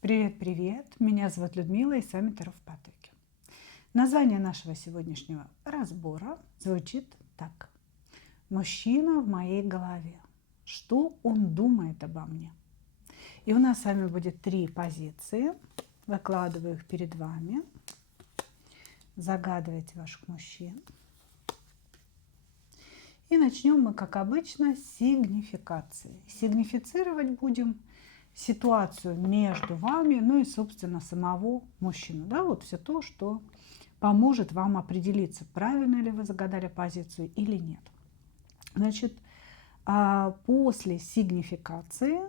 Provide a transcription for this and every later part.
Привет-привет! Меня зовут Людмила и с вами Таро в потоке. Название нашего сегодняшнего разбора звучит так. Мужчина в моей голове. Что он думает обо мне? И у нас с вами будет 3 позиции. Выкладываю их перед вами. Загадывайте ваших мужчин. И начнем мы, как обычно, с сигнификации. Сигнифицировать будем ситуацию между вами, ну и, собственно, самого мужчину. Да, вот все то, что поможет вам определиться, правильно ли вы загадали позицию или нет. Значит, после сигнификации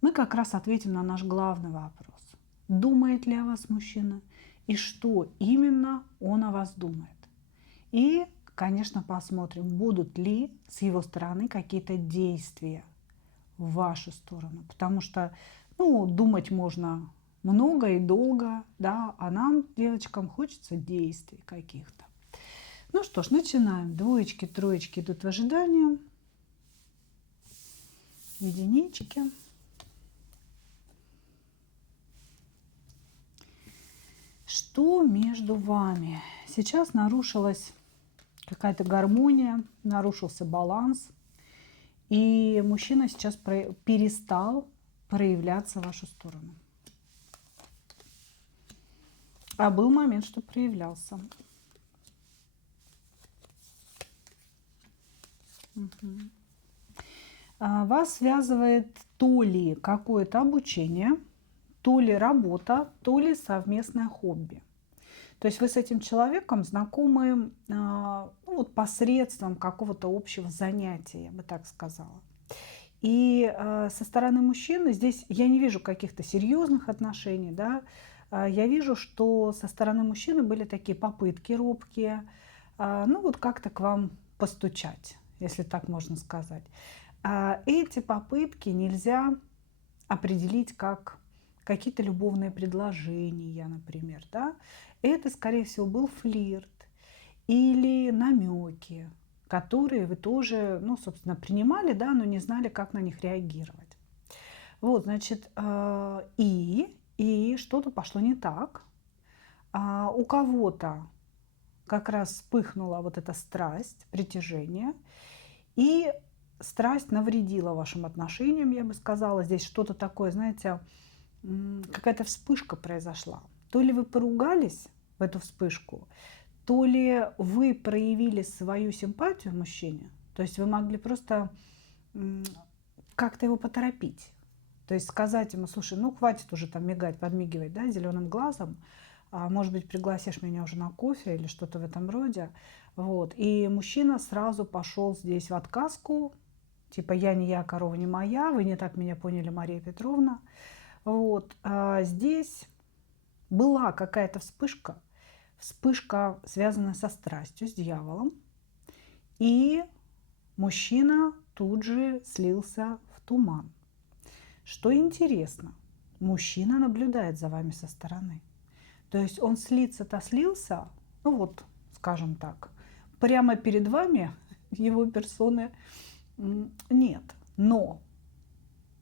мы как раз ответим на наш главный вопрос. Думает ли о вас мужчина и что именно он о вас думает. И, конечно, посмотрим, будут ли с его стороны какие-то действия в вашу сторону. Потому что, думать можно много и долго, да, а нам, девочкам, хочется действий каких-то. Ну что ж, начинаем. Двоечки, троечки идут в ожидании. Единички. Что между вами? Сейчас нарушилась какая-то гармония, нарушился баланс. И мужчина сейчас перестал проявляться в вашу сторону. А был момент, что проявлялся. Вас связывает то ли какое-то обучение, то ли работа, то ли совместное хобби. То есть вы с этим человеком знакомы посредством какого-то общего занятия, я бы так сказала. И со стороны мужчины здесь я не вижу каких-то серьезных отношений, да. Я вижу, что со стороны мужчины были такие попытки робкие, как-то к вам постучать, если так можно сказать. Эти попытки нельзя определить как какие-то любовные предложения, например, да. Это, скорее всего, был флирт или намеки, которые вы тоже, собственно, принимали, да, но не знали, как на них реагировать. Вот, значит, и что-то пошло не так. У кого-то как раз вспыхнула вот эта страсть, притяжение, и страсть навредила вашим отношениям, я бы сказала. Здесь что-то такое, знаете, какая-то вспышка произошла. То ли вы поругались в эту вспышку, то ли вы проявили свою симпатию мужчине, то есть вы могли просто как-то его поторопить. То есть сказать ему: слушай, хватит уже там мигать, подмигивать, да, зеленым глазом, может быть, пригласишь меня уже на кофе или что-то в этом роде. Вот. И мужчина сразу пошел здесь в отказку, типа: я не я, корова не моя, вы не так меня поняли, Мария Петровна. Вот. Здесь была какая-то вспышка, связанная со страстью, с дьяволом, и мужчина тут же слился в туман. Что интересно, мужчина наблюдает за вами со стороны. То есть он слиться-то слился, скажем так, прямо перед вами его персоны нет. Но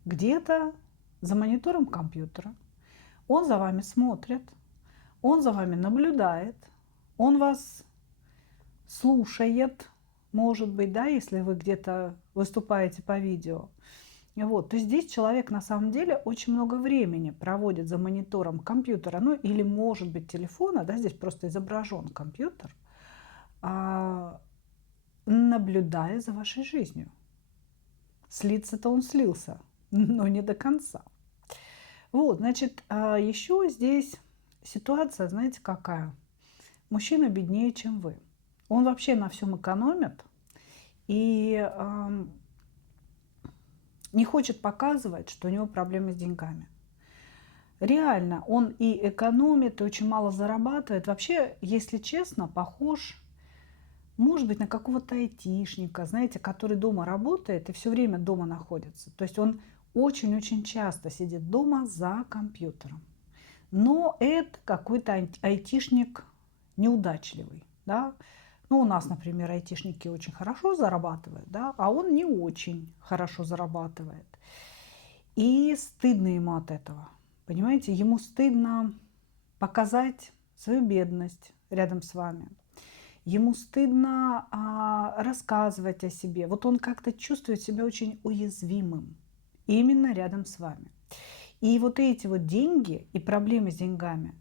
где-то за монитором компьютера он за вами смотрит, он за вами наблюдает, он вас слушает, может быть, да, если вы где-то выступаете по видео. Вот, то есть здесь человек на самом деле очень много времени проводит за монитором компьютера, или, может быть, телефона, да, здесь просто изображен компьютер, наблюдая за вашей жизнью. Слиться-то он слился, но не до конца. Вот, значит, еще здесь ситуация, знаете, какая? Мужчина беднее, чем вы. Он вообще на всем экономит и не хочет показывать, что у него проблемы с деньгами. Реально, он и экономит, и очень мало зарабатывает. Вообще, если честно, похож, может быть, на какого-то айтишника, знаете, который дома работает и все время дома находится. То есть он очень-очень часто сидит дома за компьютером. Но это какой-то айтишник неудачливый, да. У нас, например, айтишники очень хорошо зарабатывают, да, а он не очень хорошо зарабатывает. И стыдно ему от этого. Понимаете, ему стыдно показать свою бедность рядом с вами. Ему стыдно рассказывать о себе. Вот он как-то чувствует себя очень уязвимым именно рядом с вами. И вот эти вот деньги и проблемы с деньгами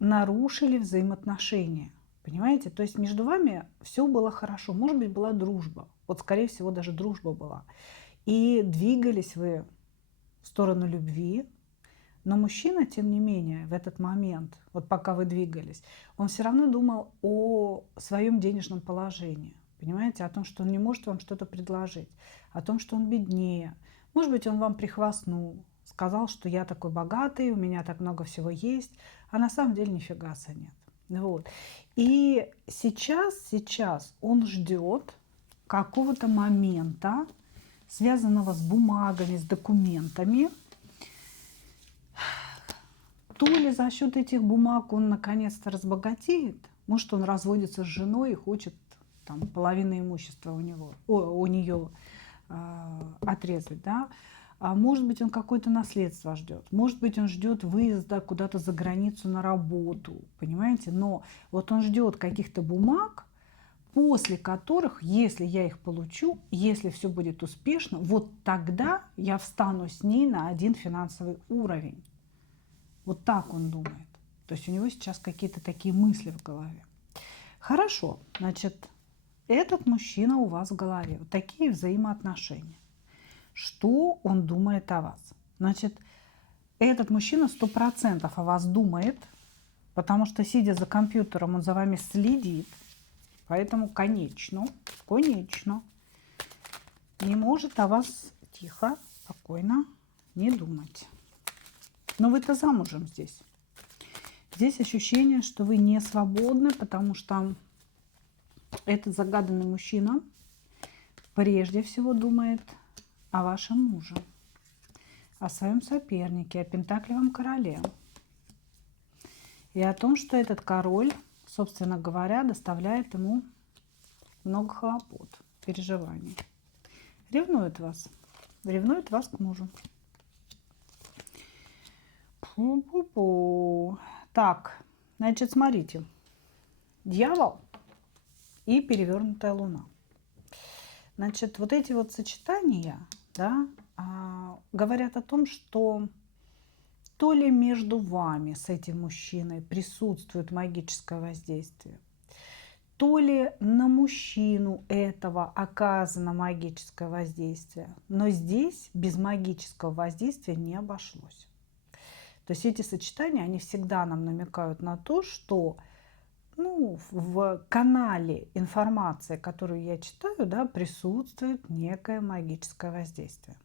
нарушили взаимоотношения. Понимаете? То есть между вами все было хорошо. Может быть, была дружба. Вот, скорее всего, даже дружба была. И двигались вы в сторону любви. Но мужчина, тем не менее, в этот момент, вот пока вы двигались, он все равно думал о своем денежном положении. Понимаете? О том, что он не может вам что-то предложить. О том, что он беднее. Может быть, он вам прихвастнул. Сказал, что я такой богатый, у меня так много всего есть. А на самом деле нифигаса нет. Вот. И сейчас он ждет какого-то момента, связанного с бумагами, с документами. То ли за счет этих бумаг он наконец-то разбогатеет, может, он разводится с женой и хочет там половину имущества у нее отрезать, да. А может быть, он какое-то наследство ждет. Может быть, он ждет выезда куда-то за границу на работу, понимаете? Но вот он ждет каких-то бумаг, после которых, если я их получу, если все будет успешно, вот тогда я встану с ней на один финансовый уровень. Вот так он думает. То есть у него сейчас какие-то такие мысли в голове. Хорошо, значит, этот мужчина у вас в голове. Вот такие взаимоотношения. Что он думает о вас? Значит, этот мужчина 100% о вас думает, потому что, сидя за компьютером, он за вами следит. Поэтому, конечно, не может о вас тихо, спокойно не думать. Но вы-то замужем здесь. Здесь ощущение, что вы не свободны, потому что этот загаданный мужчина прежде всего думает о вашем муже, о своем сопернике, о пентаклевом короле. И о том, что этот король, собственно говоря, доставляет ему много хлопот, переживаний. Ревнует вас к мужу. Пу-пу-пу. Так, значит, смотрите. Дьявол и перевернутая луна. Значит, вот эти вот сочетания, да, говорят о том, что то ли между вами с этим мужчиной присутствует магическое воздействие, то ли на мужчину этого оказано магическое воздействие. Но здесь без магического воздействия не обошлось. То есть эти сочетания, они всегда нам намекают на то, что в канале информации, которую я читаю, да, присутствует некое магическое воздействие.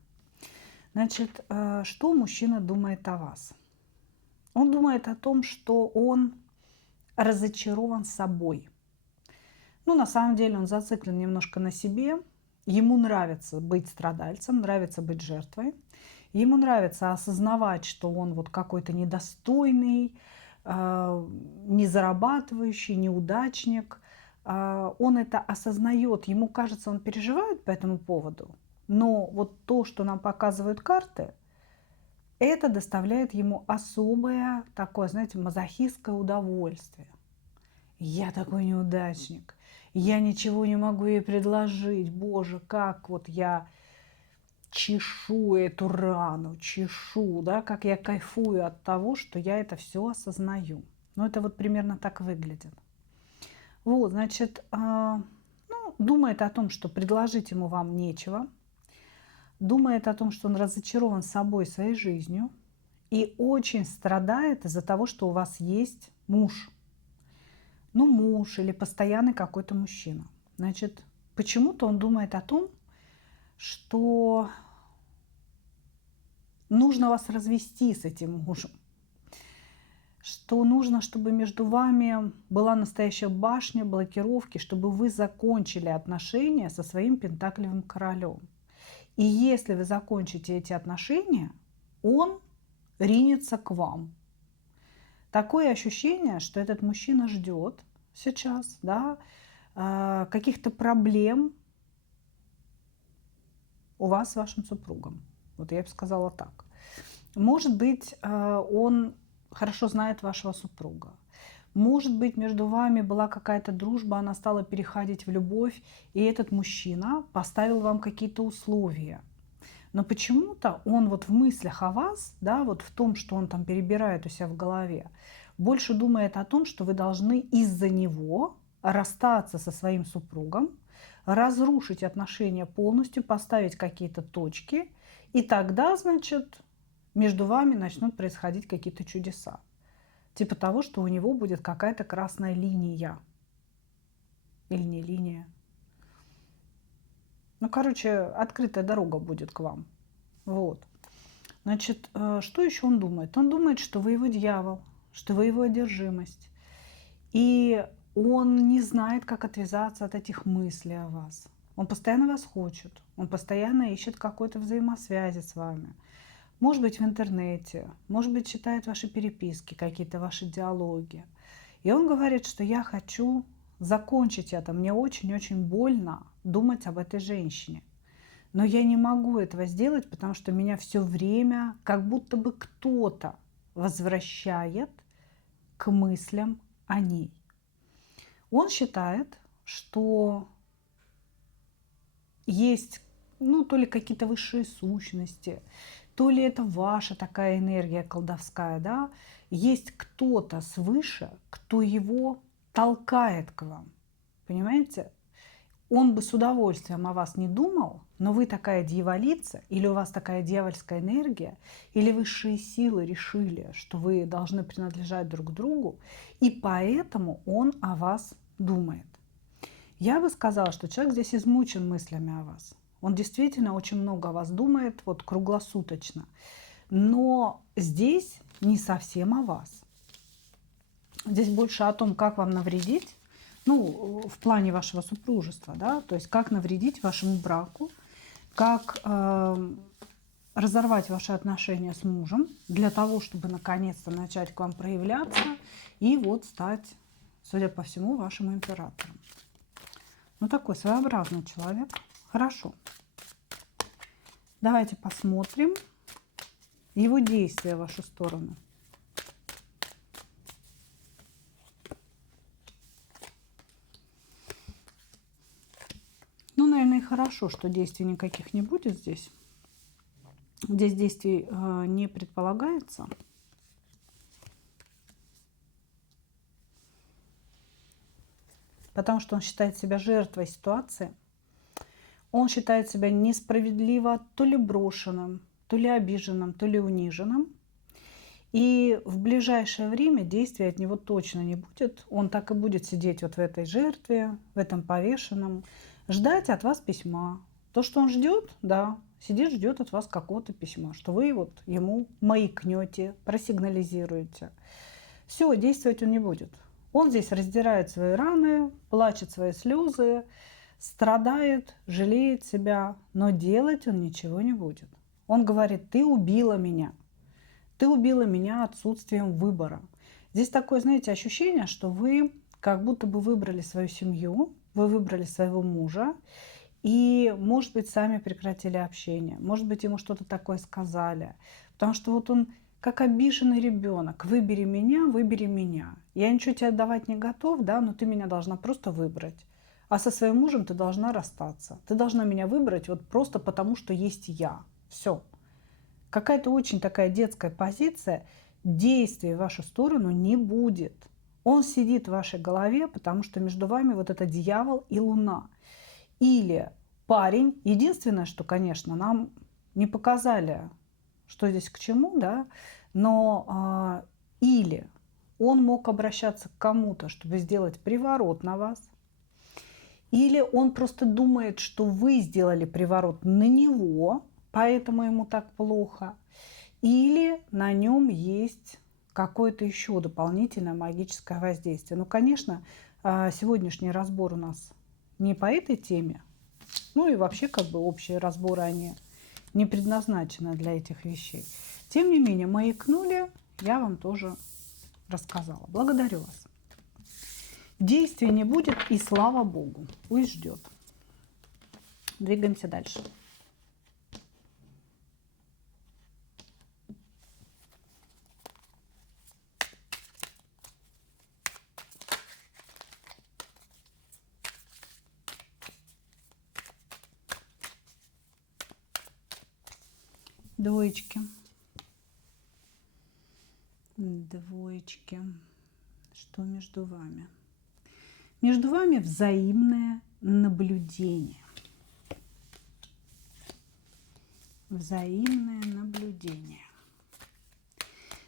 Значит, что мужчина думает о вас? Он думает о том, что он разочарован собой. На самом деле он зациклен немножко на себе. Ему нравится быть страдальцем, нравится быть жертвой. Ему нравится осознавать, что он вот какой-то недостойный, не зарабатывающий, неудачник. Он это осознает, ему кажется, он переживает по этому поводу. Но вот то, что нам показывают карты, это доставляет ему особое такое, знаете, мазохистское удовольствие. Я такой неудачник, я ничего не могу ей предложить. Боже, как вот я чешу эту рану, да, как я кайфую от того, что я это все осознаю. Это вот примерно так выглядит. Вот, значит, думает о том, что предложить ему вам нечего, думает о том, что он разочарован собой, своей жизнью и очень страдает из-за того, что у вас есть муж. Муж или постоянный какой-то мужчина. Значит, почему-то он думает о том, что нужно вас развести с этим мужем, что нужно, чтобы между вами была настоящая башня блокировки, чтобы вы закончили отношения со своим пентаклевым королем. И если вы закончите эти отношения, он ринется к вам. Такое ощущение, что этот мужчина ждет сейчас, да, каких-то проблем у вас с вашим супругом. Вот я бы сказала так. Может быть, он хорошо знает вашего супруга. Может быть, между вами была какая-то дружба, она стала переходить в любовь, и этот мужчина поставил вам какие-то условия. Но почему-то он вот в мыслях о вас, да, вот в том, что он там перебирает у себя в голове, больше думает о том, что вы должны из-за него расстаться со своим супругом, разрушить отношения полностью, поставить какие-то точки, и тогда, значит, между вами начнут происходить какие-то чудеса. Типа того, что у него будет какая-то красная линия. Или не линия. Ну, короче, открытая дорога будет к вам. Вот. Значит, что еще он думает? Он думает, что вы его дьявол, что вы его одержимость. И он не знает, как отвязаться от этих мыслей о вас. Он постоянно вас хочет. Он постоянно ищет какой-то взаимосвязи с вами. Может быть, в интернете, может быть, читает ваши переписки, какие-то ваши диалоги. И он говорит, что я хочу закончить это. Мне очень-очень больно думать об этой женщине. Но я не могу этого сделать, потому что меня все время как будто бы кто-то возвращает к мыслям о ней. Он считает, что есть, ну, то ли какие-то высшие сущности, то ли это ваша такая энергия колдовская, да, есть кто-то свыше, кто его толкает к вам, понимаете? Он бы с удовольствием о вас не думал, но вы такая дьяволица, или у вас такая дьявольская энергия, или высшие силы решили, что вы должны принадлежать друг другу, и поэтому он о вас думает. Я бы сказала, что человек здесь измучен мыслями о вас. Он действительно очень много о вас думает, вот круглосуточно. Но здесь не совсем о вас. Здесь больше о том, как вам навредить, ну, в плане вашего супружества, да, то есть как навредить вашему браку, как разорвать ваши отношения с мужем для того, чтобы наконец-то начать к вам проявляться и вот стать, судя по всему, вашим императором. Ну, такой своеобразный человек. Хорошо. Давайте посмотрим его действия в вашу сторону. Ну, наверное, и хорошо, что действий никаких не будет здесь. Здесь действий не предполагается. Потому что он считает себя жертвой ситуации. Он считает себя несправедливо то ли брошенным, то ли обиженным, то ли униженным. И в ближайшее время действия от него точно не будет. Он так и будет сидеть вот в этой жертве, в этом повешенном, ждать от вас письма. То, что он ждет, да, сидит, ждет от вас какого-то письма, что вы вот ему маякнете, просигнализируете. Все, действовать он не будет. Он здесь раздирает свои раны, плачет свои слезы, страдает, жалеет себя, но делать он ничего не будет. Он говорит: ты убила меня. Ты убила меня отсутствием выбора. Здесь такое, знаете, ощущение, что вы как будто бы выбрали свою семью, вы выбрали своего мужа, и, может быть, сами прекратили общение, может быть, ему что-то такое сказали. Потому что вот он как обиженный ребенок: выбери меня, выбери меня. Я ничего тебе отдавать не готов, да, но ты меня должна просто выбрать. А со своим мужем ты должна расстаться. Ты должна меня выбрать вот просто потому, что есть я. Все. Какая-то очень такая детская позиция, действий в вашу сторону не будет. Он сидит в вашей голове, потому что между вами вот это дьявол и луна. Или парень, единственное, что, конечно, нам не показали, что здесь к чему, да, но или он мог обращаться к кому-то, чтобы сделать приворот на вас, или он просто думает, что вы сделали приворот на него, поэтому ему так плохо, или на нем есть какое-то еще дополнительное магическое воздействие. Ну, конечно, сегодняшний разбор у нас не по этой теме, ну и вообще как бы общие разборы, они не предназначены для этих вещей. Тем не менее, маякнули, я вам тоже рассказала. Благодарю вас. Действий не будет, и слава Богу, пусть ждет. Двигаемся дальше. Двоечки. Двоечки. Что между вами? Между вами взаимное наблюдение. Взаимное наблюдение.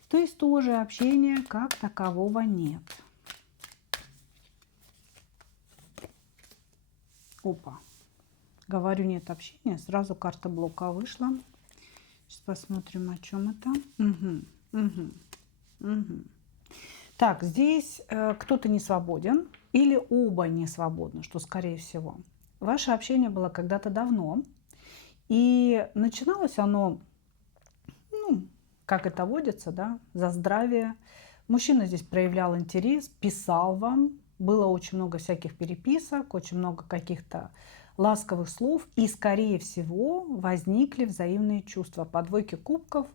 То есть тоже общения как такового нет. Опа. Говорю, нет общения. Сразу карта блока вышла. Сейчас посмотрим, о чем это. Так, здесь кто-то не свободен или оба не свободны, что скорее всего. Ваше общение было когда-то давно. И начиналось оно, как это водится, да, за здравие. Мужчина здесь проявлял интерес, писал вам. Было очень много всяких переписок, очень много каких-то ласковых слов. И, скорее всего, возникли взаимные чувства. По двойке кубков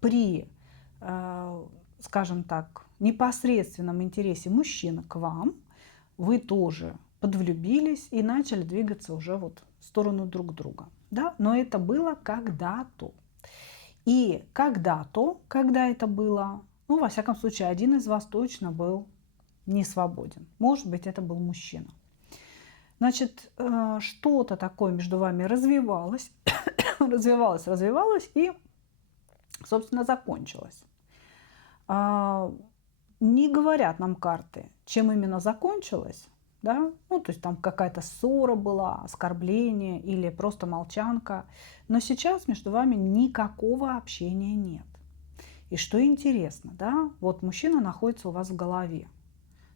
при, скажем так, непосредственном интересе мужчины к вам, вы тоже подвлюбились и начали двигаться уже вот в сторону друг друга. Да? Но это было когда-то. И когда-то, когда это было, во всяком случае, один из вас точно был не свободен. Может быть, это был мужчина. Значит, что-то такое между вами развивалось, развивалось и, собственно, закончилось. Не говорят нам карты, чем именно закончилось, да? То есть там какая-то ссора была, оскорбление или просто молчанка. Но сейчас между вами никакого общения нет. И что интересно, да, вот мужчина находится у вас в голове,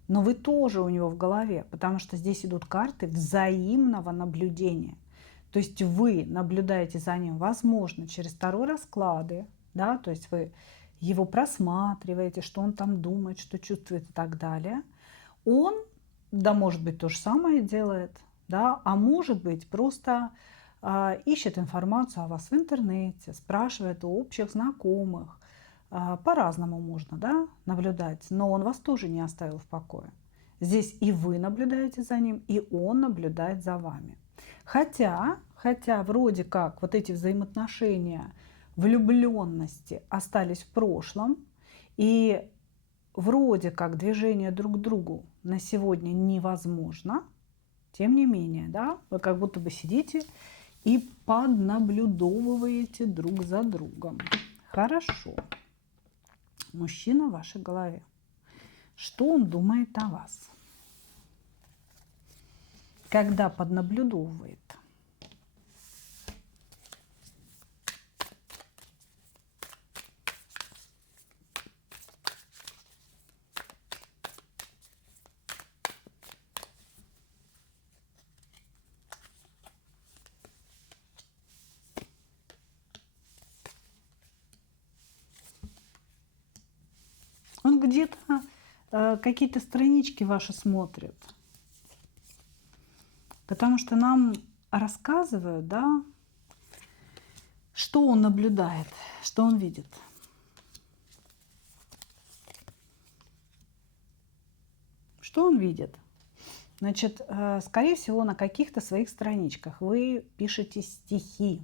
но вы тоже у него в голове, потому что здесь идут карты взаимного наблюдения. То есть вы наблюдаете за ним, возможно, через второй расклады, да, то есть вы его просматриваете, что он там думает, что чувствует и так далее. Он, да, может быть, то же самое делает, да, а может быть, просто ищет информацию о вас в интернете, спрашивает у общих знакомых. По-разному можно, да, наблюдать, но он вас тоже не оставил в покое. Здесь и вы наблюдаете за ним, и он наблюдает за вами. Хотя вроде как вот эти взаимоотношения, влюбленности остались в прошлом, и вроде как движение друг к другу на сегодня невозможно, тем не менее, да, вы как будто бы сидите и поднаблюдовываете друг за другом. Хорошо. Мужчина в вашей голове. Что он думает о вас? Когда поднаблюдовывает? Он где-то какие-то странички ваши смотрит. Потому что нам рассказывают, да, что он наблюдает, что он видит. Что он видит? Значит, скорее всего, на каких-то своих страничках вы пишете стихи.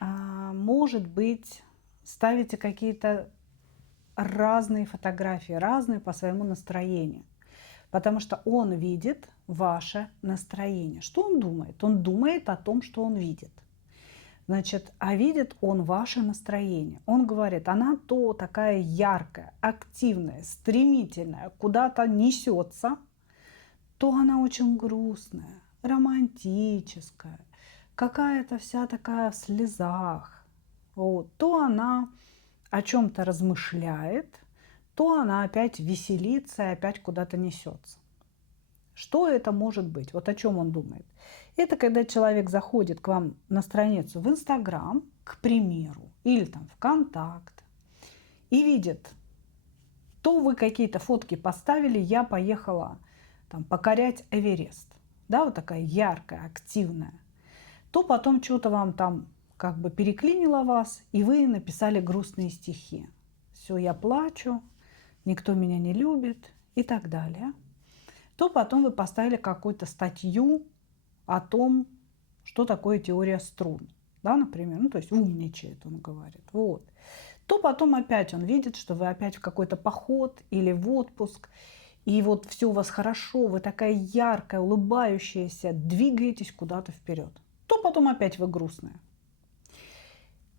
Может быть, ставите какие-то разные фотографии, разные по своему настроению. Потому что он видит ваше настроение. Что он думает? Он думает о том, что он видит. Значит, а видит он ваше настроение. Он говорит, она то такая яркая, активная, стремительная, куда-то несется, то она очень грустная, романтическая, какая-то вся такая в слезах. Вот. То она о чем-то размышляет, то она опять веселится и опять куда-то несется. Что это может быть? Вот о чем он думает? Это когда человек заходит к вам на страницу в Инстаграм, к примеру, или там ВКонтакт, и видит, то вы какие-то фотки поставили, я поехала там покорять Эверест, да, вот такая яркая, активная, то потом что-то вам там как бы переклинило вас, и вы написали грустные стихи. Все, я плачу, никто меня не любит и так далее. То потом вы поставили какую-то статью о том, что такое теория струн. да, например, ну, то есть умничает, он говорит, вот, то потом опять он видит, что вы опять в какой-то поход или в отпуск, и вот все у вас хорошо, вы такая яркая, улыбающаяся, двигаетесь куда-то вперед, то потом опять вы грустная.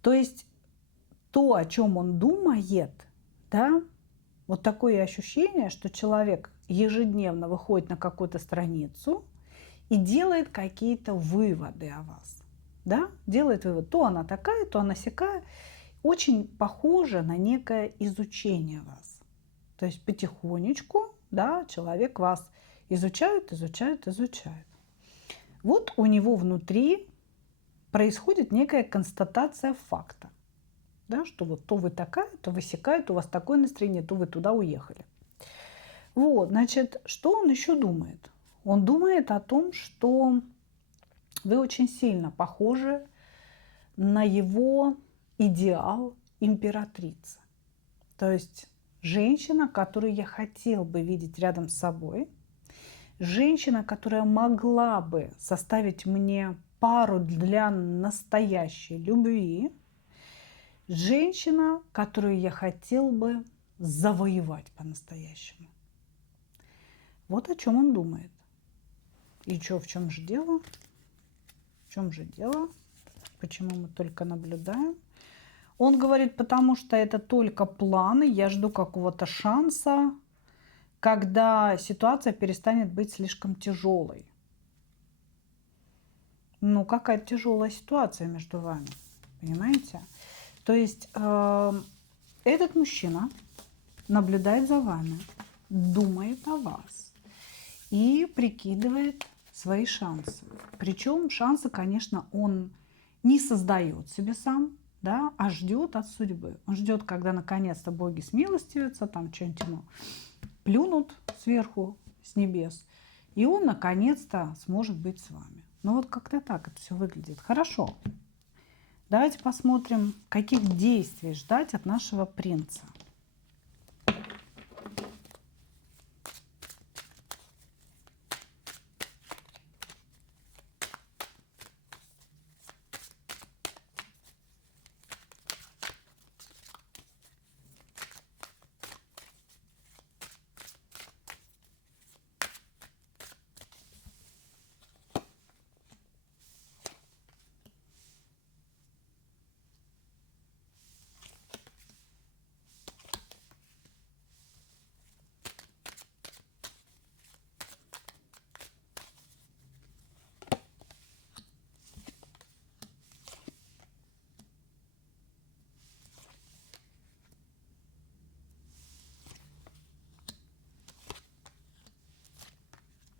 То есть то, о чем он думает, да, вот такое ощущение, что человек ежедневно выходит на какую-то страницу и делает какие-то выводы о вас. Да? Делает вывод, то она такая, то она сякая. Очень похоже на некое изучение вас. То есть потихонечку, да, человек вас изучает, изучает, изучает. Вот у него внутри происходит некая констатация факта. Да, что вот то вы такая, то вы сякая, то у вас такое настроение, то вы туда уехали. Вот, значит, что он еще думает? Он думает о том, что вы очень сильно похожи на его идеал императрицы. То есть женщина, которую я хотел бы видеть рядом с собой, женщина, которая могла бы составить мне пару для настоящей любви, женщина, которую я хотел бы завоевать по-настоящему. Вот о чем он думает. И что, в чем же дело? В чем же дело? Почему мы только наблюдаем? Он говорит, потому что это только планы, я жду какого-то шанса, когда ситуация перестанет быть слишком тяжелой. Ну, какая тяжелая ситуация между вами, понимаете? То есть этот мужчина наблюдает за вами, думает о вас и прикидывает свои шансы. Причем шансы, конечно, он не создает себе сам, да, а ждет от судьбы. Он ждет, когда наконец-то боги смилостивятся, там что-нибудь ему плюнут сверху, с небес, и он наконец-то сможет быть с вами. Ну вот как-то так это все выглядит. Хорошо. Давайте посмотрим, каких действий ждать от нашего принца.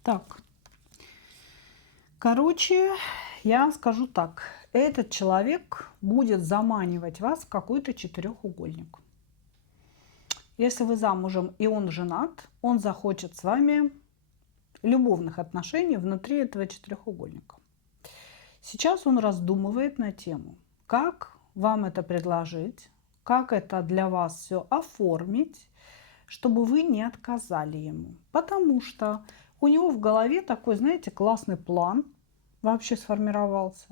Так, короче, я скажу так. Этот человек будет заманивать вас в какой-то четырехугольник. Если вы замужем и он женат, он захочет с вами любовных отношений внутри этого четырехугольника. Сейчас он раздумывает на тему, как вам это предложить, как это для вас все оформить, чтобы вы не отказали ему. Потому что у него в голове такой, знаете, классный план вообще сформировался,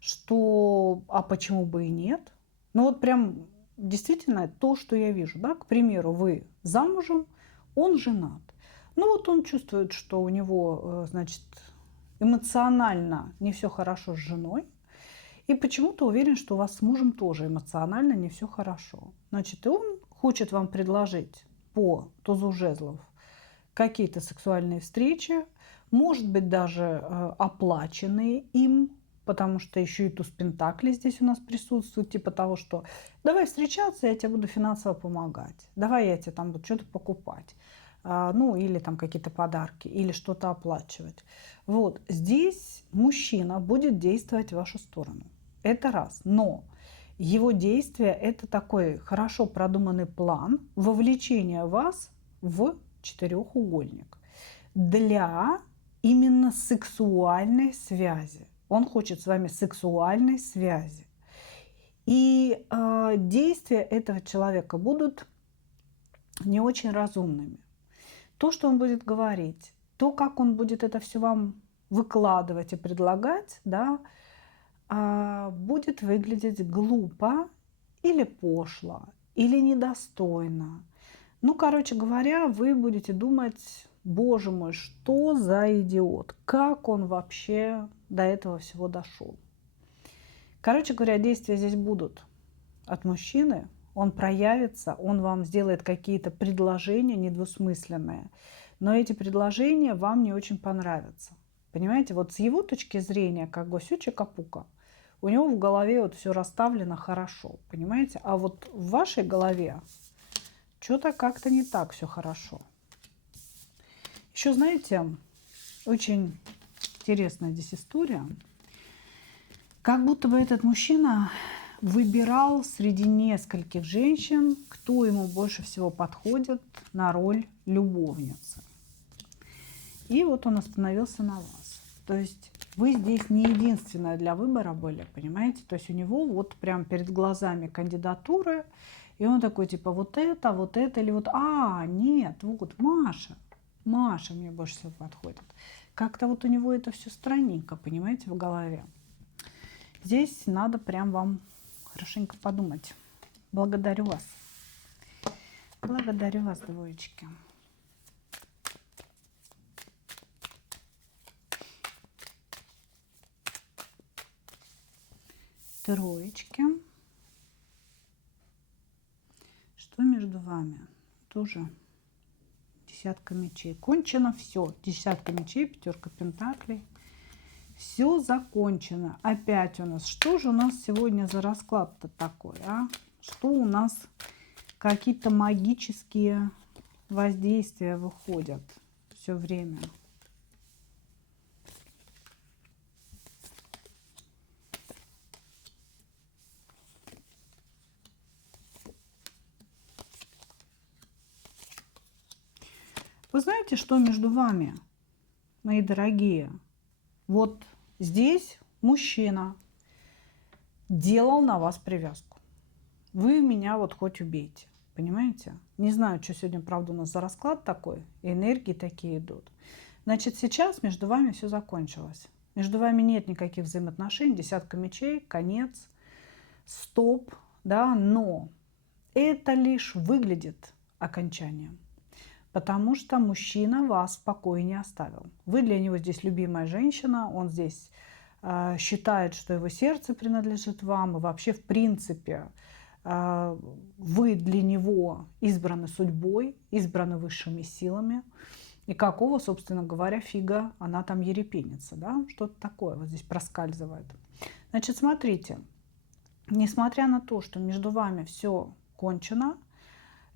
что а почему бы и нет? Ну вот прям действительно то, что я вижу. Да? К примеру, вы замужем, он женат. Ну вот он чувствует, что у него, значит, эмоционально не все хорошо с женой. И почему-то уверен, что у вас с мужем тоже эмоционально не все хорошо. Значит, и он хочет вам предложить по тузу жезлов какие-то сексуальные встречи, может быть, даже оплаченные им, потому что еще и туз пентаклей здесь у нас присутствует, типа того, что давай встречаться, я тебе буду финансово помогать, давай я тебе там буду что-то покупать, ну или там какие-то подарки, или что-то оплачивать. Вот здесь мужчина будет действовать в вашу сторону. Это раз. Но его действие – это такой хорошо продуманный план вовлечения вас в четырехугольник для именно сексуальной связи. Он хочет с вами сексуальной связи. И действия этого человека будут не очень разумными. То, что он будет говорить, то, как он будет это все вам выкладывать и предлагать, да, будет выглядеть глупо или пошло, или недостойно. Ну, короче говоря, вы будете думать: боже мой, что за идиот, как он вообще до этого всего дошел. Короче говоря, действия здесь будут от мужчины, он проявится, он вам сделает какие-то предложения недвусмысленные, но эти предложения вам не очень понравятся. Понимаете, вот с его точки зрения, как бы все чика-пука, у него в голове вот все расставлено хорошо, понимаете, а вот в вашей голове что-то как-то не так все хорошо. Еще, знаете, очень интересная здесь история. Как будто бы этот мужчина выбирал среди нескольких женщин, кто ему больше всего подходит на роль любовницы. И вот он остановился на вас. То есть вы здесь не единственная для выбора были, понимаете? То есть у него вот прям перед глазами кандидатуры, и он такой типа вот это, или вот, нет, вот Маша мне больше всего подходит. Как-то вот у него это все странненько, понимаете, в голове. Здесь надо прям вам хорошенько подумать. Благодарю вас. Благодарю вас, двоечки. Троечки. Что между вами? Тоже десятка мечей. Кончено все. Десятка мечей, пятерка пентаклей. Все закончено. Опять у нас. Что же у нас сегодня за расклад-то такой, а? Что у нас какие-то магические воздействия выходят все время? Вы знаете, что между вами, мои дорогие? Вот здесь мужчина делал на вас привязку. Вы меня вот хоть убейте, понимаете? Не знаю, что сегодня, правда, у нас за расклад такой, и энергии такие идут. Значит, сейчас между вами все закончилось. Между вами нет никаких взаимоотношений, десятка мечей, конец, стоп, да, но это лишь выглядит окончанием. Потому что мужчина вас в покое не оставил. Вы для него здесь любимая женщина, он здесь считает, что его сердце принадлежит вам, и вообще, в принципе, вы для него избраны судьбой, избраны высшими силами. И какого, собственно говоря, фига она там ерепенится, да? Что-то такое вот здесь проскальзывает. Значит, смотрите, несмотря на то, что между вами все кончено,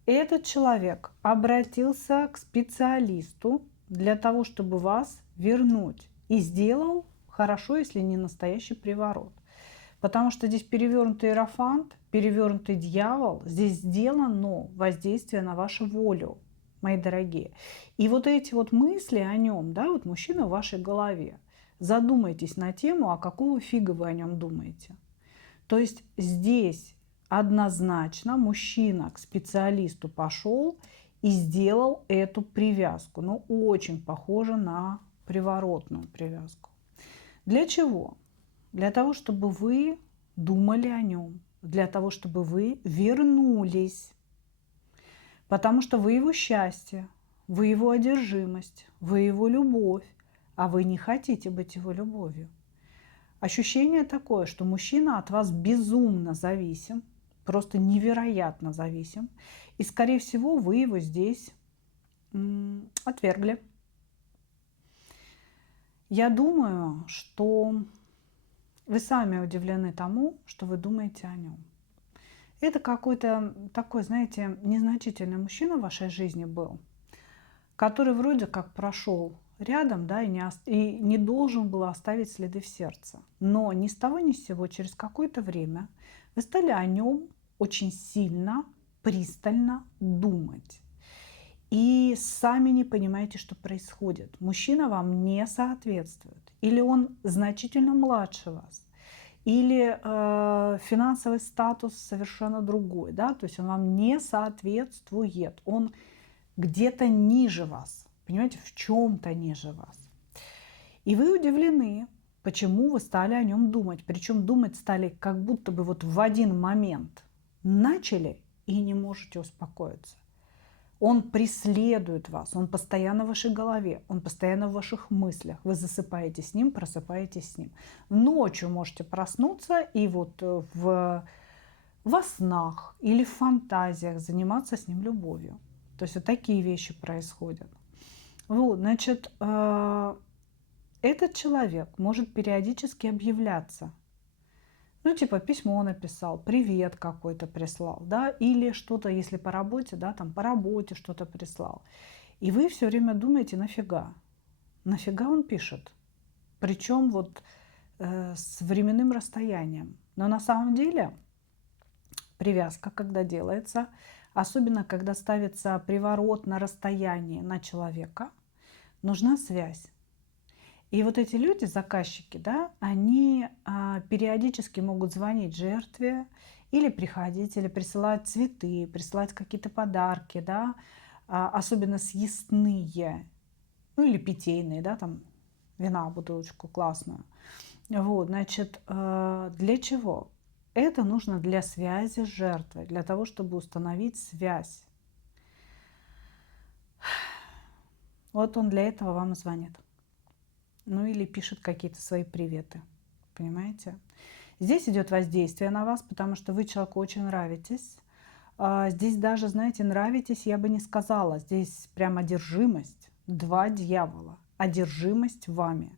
этот человек обратился к специалисту для того, чтобы вас вернуть. И сделал, хорошо, если не настоящий приворот. Потому что здесь перевернутый иерофант, перевернутый дьявол. Здесь сделано воздействие на вашу волю, мои дорогие. И вот эти вот мысли о нем, да, вот мужчина в вашей голове. Задумайтесь на тему, а какого фига вы о нем думаете. То есть здесь однозначно мужчина к специалисту пошел и сделал эту привязку. Ну, очень похоже на приворотную привязку. Для чего? Для того, чтобы вы думали о нем. Для того, чтобы вы вернулись. Потому что вы его счастье, вы его одержимость, вы его любовь, а вы не хотите быть его любовью. Ощущение такое, что мужчина от вас безумно зависим, просто невероятно зависим. И, скорее всего, вы его здесь отвергли. Я думаю, что вы сами удивлены тому, что вы думаете о нем. Это какой-то такой, знаете, незначительный мужчина в вашей жизни был, который вроде как прошел рядом, да, и не должен был оставить следы в сердце. Но ни с того ни с сего, через какое-то время вы стали о нем очень сильно, пристально думать. И сами не понимаете, что происходит. Мужчина вам не соответствует. Или он значительно младше вас, или финансовый статус совершенно другой. Да? То есть он вам не соответствует. Он где-то ниже вас. Понимаете, в чем-то ниже вас. И вы удивлены, почему вы стали о нем думать. Причем думать стали как будто бы вот в один момент. Начали и не можете успокоиться. Он преследует вас, он постоянно в вашей голове, он постоянно в ваших мыслях. Вы засыпаете с ним, просыпаетесь с ним. Ночью можете проснуться и вот во снах или в фантазиях заниматься с ним любовью. То есть вот такие вещи происходят. Вот, значит, этот человек может периодически объявляться. Ну, типа письмо написал, привет какой-то прислал, да, или что-то, если по работе, да, там по работе что-то прислал. И вы все время думаете, нафига? Нафига он пишет? Причем вот с временным расстоянием. Но на самом деле привязка, когда делается, особенно когда ставится приворот на расстоянии на человека, нужна связь. И вот эти люди, заказчики, да, они периодически могут звонить жертве или приходить, или присылать цветы, присылать какие-то подарки, да, особенно съестные, ну или питейные, да, там вина, бутылочку классную. Вот, значит, для чего? Это нужно для связи с жертвой, для того, чтобы установить связь. Вот он для этого вам и звонит. Ну или пишет какие-то свои приветы. Понимаете? Здесь идет воздействие на вас, потому что вы человеку очень нравитесь. Здесь даже, знаете, нравитесь, я бы не сказала. Здесь прям одержимость. Два дьявола. Одержимость вами.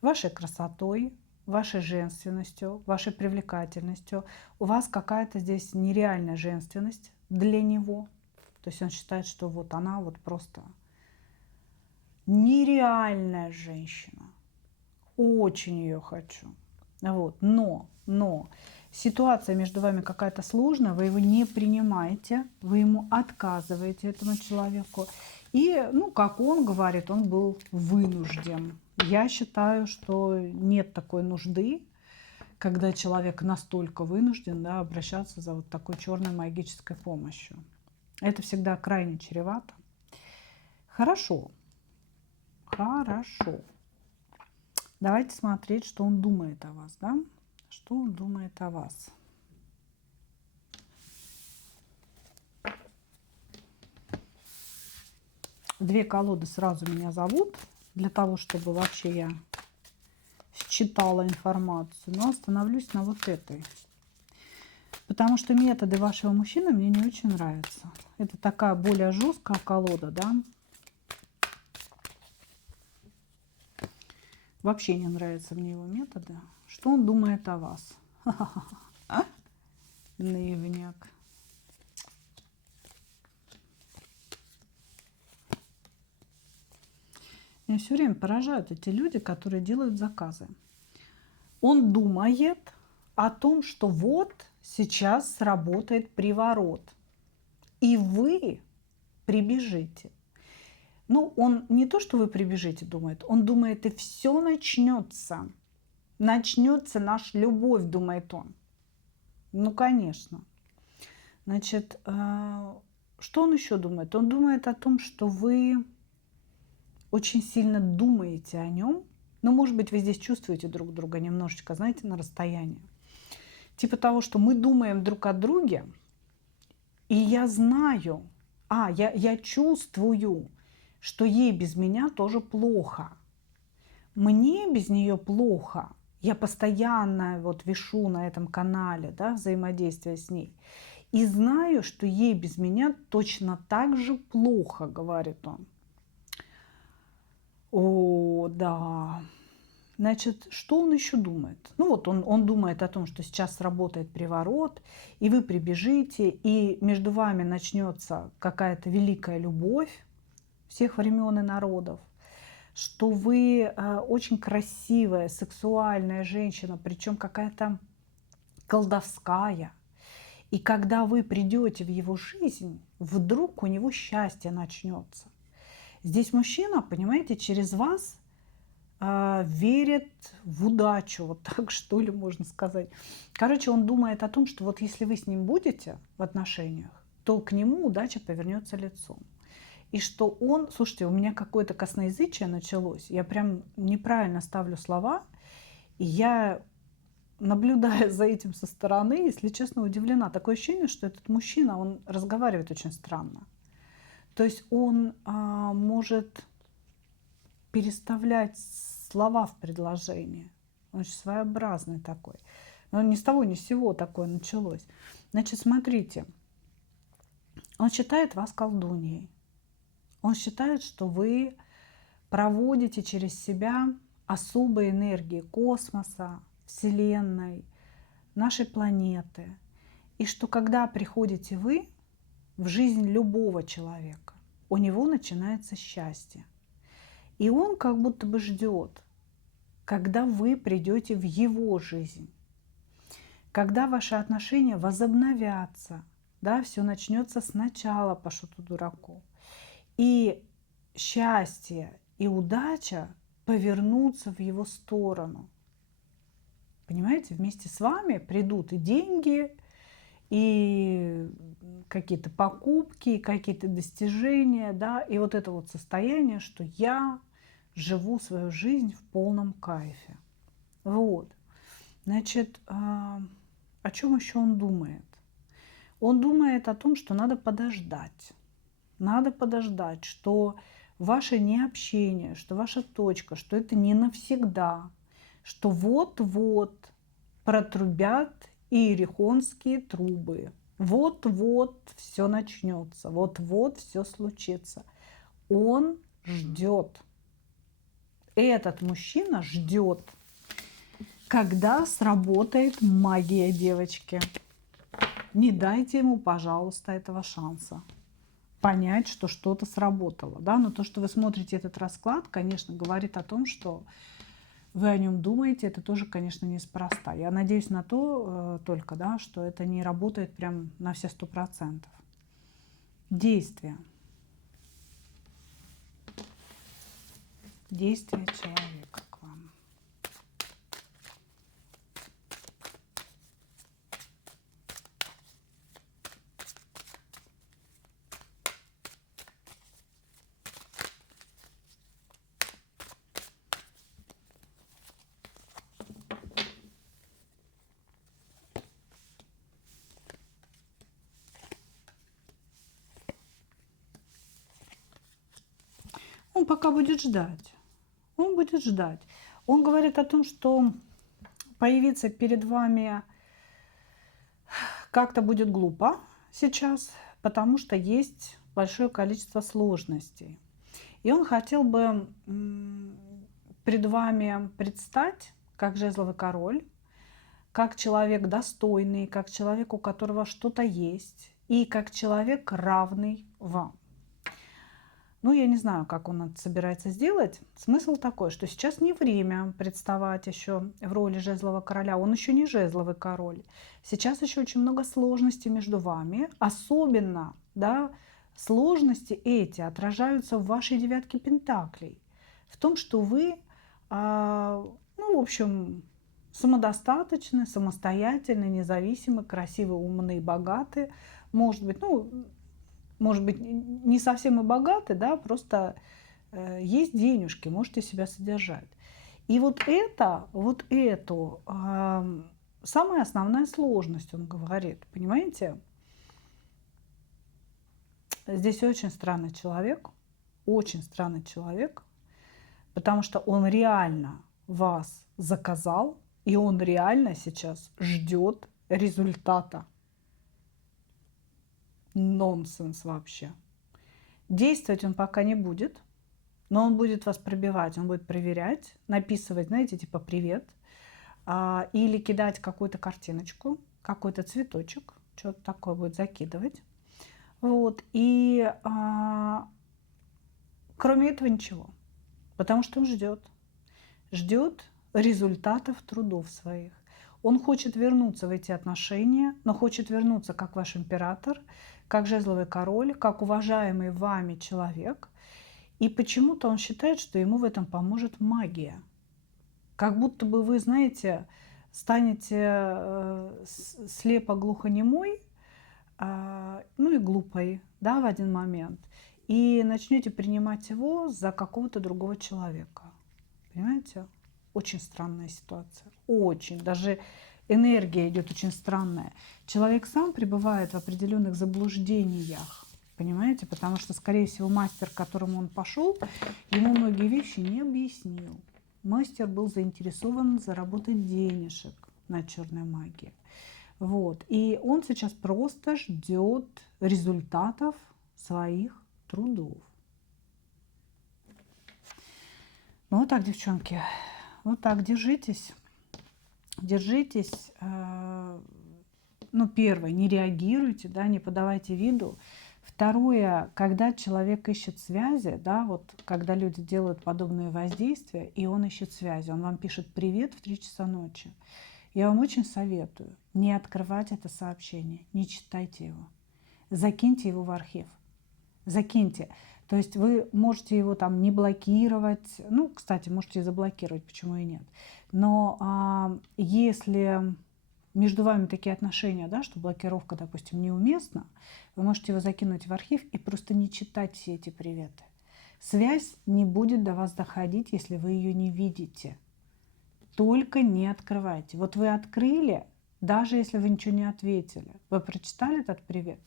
Вашей красотой, вашей женственностью, вашей привлекательностью. У вас какая-то здесь нереальная женственность для него. То есть он считает, что вот она вот просто нереальная женщина. Очень ее хочу. Вот. Но ситуация между вами какая-то сложная, вы его не принимаете, вы ему отказываете, этому человеку. И, ну, как он говорит, он был вынужден. Я считаю, что нет такой нужды, когда человек настолько вынужден, да, обращаться за вот такой черной магической помощью. Это всегда крайне чревато. Хорошо. Хорошо. Давайте смотреть, что он думает о вас, да? Что он думает о вас. Две колоды сразу меня зовут, для того, чтобы вообще я считала информацию. Но остановлюсь на вот этой. Потому что методы вашего мужчины мне не очень нравятся. Это такая более жесткая колода, да? Вообще не нравятся мне его методы. Что он думает о вас? Наивняк. Меня все время поражают эти люди, которые делают заказы. Он думает о том, что вот сейчас сработает приворот. И вы прибежите. Ну, он не то, что вы прибежите, думает. Он думает, и все начнется. Начнется наша любовь, думает он. Ну, конечно. Значит, что он еще думает? Он думает о том, что вы очень сильно думаете о нем. Ну, может быть, вы здесь чувствуете друг друга немножечко, знаете, на расстоянии. Типа того, что мы думаем друг о друге, и я знаю, я чувствую, что ей без меня тоже плохо. Мне без нее плохо. Я постоянно вот вишу на этом канале, да, взаимодействия с ней. И знаю, что ей без меня точно так же плохо, говорит он. О, да. Значит, что он еще думает? Ну вот он думает о том, что сейчас сработает приворот, и вы прибежите, и между вами начнется какая-то великая любовь всех времен и народов, что вы очень красивая, сексуальная женщина, причем какая-то колдовская. И когда вы придете в его жизнь, вдруг у него счастье начнется. Здесь мужчина, понимаете, через вас верит в удачу, вот так что ли можно сказать. Короче, он думает о том, что вот если вы с ним будете в отношениях, то к нему удача повернется лицом. И что он, слушайте, у меня какое-то косноязычие началось, я прям неправильно ставлю слова, И я, наблюдая за этим со стороны, если честно, удивлена. Такое ощущение, что этот мужчина, он разговаривает очень странно. То есть он может переставлять слова в предложении. Он очень своеобразный такой. Но ни с того ни с сего такое началось. Значит, смотрите. Он считает вас колдуньей. Он считает, что вы проводите через себя особые энергии космоса, Вселенной, нашей планеты. И что когда приходите вы в жизнь любого человека, у него начинается счастье. И он как будто бы ждет, когда вы придете в его жизнь, когда ваши отношения возобновятся, да, все начнется сначала по шуту дураку. И счастье и удача повернутся в его сторону. Понимаете, вместе с вами придут и деньги, и какие-то покупки, и какие-то достижения, да, и вот это вот состояние, что я живу свою жизнь в полном кайфе. Вот. Значит, о чем еще он думает? Он думает о том, что надо подождать. Надо подождать, что ваше необщение, что ваша точка, что это не навсегда, что вот-вот протрубят иерихонские трубы, вот-вот все начнется, вот-вот все случится. Он ждет. Этот мужчина ждет, когда сработает магия, девочки. Не дайте ему, пожалуйста, этого шанса понять, что что-то сработало. Да? Но то, что вы смотрите этот расклад, конечно, говорит о том, что вы о нем думаете. Это тоже, конечно, неспроста. Я надеюсь на то только, да, что это не работает прям на все 100%. Действие. Действие человека к вам. Он пока будет ждать. Он будет ждать. Он говорит о том, что появиться перед вами как-то будет глупо сейчас, потому что есть большое количество сложностей. И он хотел бы пред вами предстать как жезловый король, как человек достойный, как человек, у которого что-то есть, и как человек, равный вам. Ну, я не знаю, как он это собирается сделать. Смысл такой, что сейчас не время представать еще в роли жезлового короля. Он еще не жезловый король. Сейчас еще очень много сложностей между вами. Особенно, да, сложности эти отражаются в вашей девятке пентаклей. В том, что вы, ну, в общем, самодостаточны, самостоятельны, независимы, красивы, умны, богаты. Может быть, не совсем и богаты, да, просто есть денежки, можете себя содержать. И вот эту самая основная сложность, он говорит, понимаете? Здесь очень странный человек, потому что он реально вас заказал, и он реально сейчас ждет результата. Нонсенс вообще. Действовать он пока не будет, но он будет вас пробивать, он будет проверять, написывать, знаете, типа «привет», или кидать какую-то картиночку, какой-то цветочек, что-то такое будет закидывать. Вот. И кроме этого ничего, потому что он ждет результатов трудов своих. Он хочет вернуться в эти отношения, но хочет вернуться как ваш император, как жезловый король, как уважаемый вами человек. И почему-то он считает, что ему в этом поможет магия. Как будто бы вы, знаете, станете слепо-глухонемой, ну и глупой, да, в один момент, и начнете принимать его за какого-то другого человека. Понимаете? очень странная ситуация. Очень. Даже энергия идет очень странная. Человек сам пребывает в определенных заблуждениях. Понимаете? Потому что, скорее всего, мастер, к которому он пошел, ему многие вещи не объяснил. Мастер был заинтересован заработать денежек на черной магии. Вот. И он сейчас просто ждет результатов своих трудов. Ну вот так, девчонки. Вот так, держитесь. Держитесь. Ну, первое, не реагируйте, да, не подавайте виду. Второе, когда человек ищет связи, да, вот когда люди делают подобные воздействия, и он ищет связи, он вам пишет «Привет» в 3 часа ночи. Я вам очень советую не открывать это сообщение, не читайте его. Закиньте его в архив. Закиньте. То есть вы можете его там не блокировать. Ну, кстати, можете и заблокировать, почему и нет. Но если между вами такие отношения, да, что блокировка, допустим, неуместна, вы можете его закинуть в архив и просто не читать все эти приветы. Связь не будет до вас доходить, если вы ее не видите. Только не открывайте. Вот вы открыли, даже если вы ничего не ответили, вы прочитали этот привет,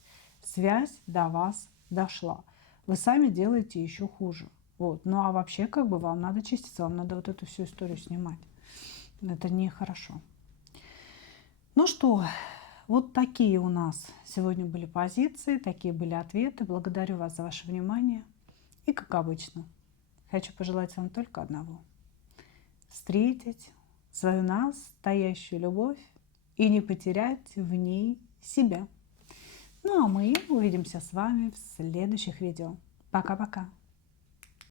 связь до вас дошла. Вы сами делаете еще хуже. Вот. Ну а вообще как бы вам надо чиститься, вам надо вот эту всю историю снимать. Это нехорошо. Ну что, вот такие у нас сегодня были позиции, такие были ответы. Благодарю вас за ваше внимание. И как обычно, хочу пожелать вам только одного. Встретить свою настоящую любовь и не потерять в ней себя. Ну а мы увидимся с вами в следующих видео. Пока-пока.